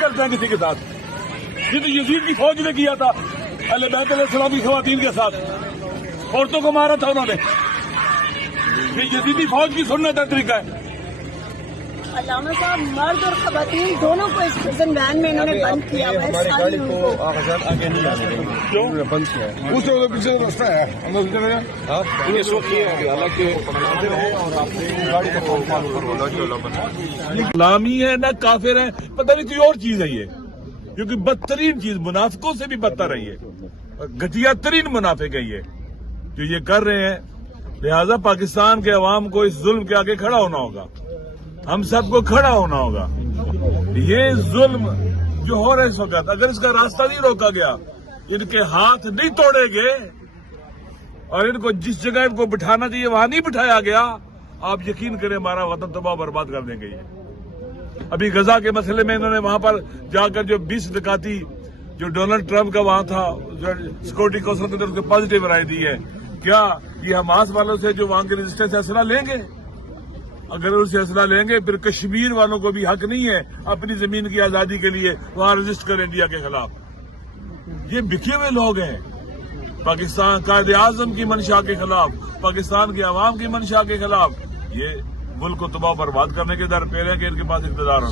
کرتے ہیں کسی کے ساتھ. یہ تو یزید کی فوج نے کیا تھا اہل بیت علیہ السلام کی خواتین کے ساتھ. عورتوں کو مارا تھا انہوں نے. یہ یزیدی فوج کی سنت کا طریقہ ہے. علامہ صاحب مرد اور خواتین دونوں کو اس پرزن وین میں انہوں نے بند کیا ہوا ہے. ہماری گاڑی کو آگے نہیں آنے دیں گے. کیوں بند کیا ہے؟ اس سے پیچھے راستہ ہے اندر سے چلے گا. یہ سو کیا ہے حالانکہ گاڑی کا فالو کرو. اسلامی ہے نہ کافر ہے, پتہ نہیں کوئی اور چیز ہے یہ, کیونکہ بدترین چیز منافقوں سے بھی بدتر ہے یہ, گھٹیا ترین منافق ہے یہ جو یہ کر رہے ہیں. لہذا پاکستان کے عوام کو اس ظلم کے آگے کھڑا ہونا ہوگا, ہم سب کو کھڑا ہونا ہوگا. یہ ظلم جو ہو رہا ہے اس وقت, اگر اس کا راستہ نہیں روکا گیا, ان کے ہاتھ نہیں توڑے گئے اور ان کو جس جگہ ان کو بٹھانا چاہیے وہاں نہیں بٹھایا گیا, آپ یقین کریں ہمارا وطن تباہ برباد کر دیں گے. یہ ابھی غزہ کے مسئلے میں انہوں نے وہاں پر جا کر جو 20 ڈکاتی جو ڈونلڈ ٹرمپ کا وہاں تھا, سیکورٹی کونسل نے ان کو پازیٹو رائے دی ہے. کیا یہ حماس والوں سے جو وہاں کے رجسٹر سے اسلحہ لیں گے؟ اگر ان سے اسلحہ لیں گے پھر کشمیر والوں کو بھی حق نہیں ہے اپنی زمین کی آزادی کے لیے وہاں رجسٹر کریں انڈیا کے خلاف. یہ بکھے ہوئے لوگ ہیں. پاکستان قائد اعظم کی منشا کے خلاف, پاکستان کے عوام کی منشا کے خلاف یہ ملک کو تباہ برباد کرنے کے در پہ ہیں کہ ان کے پاس اقتدار ہونا.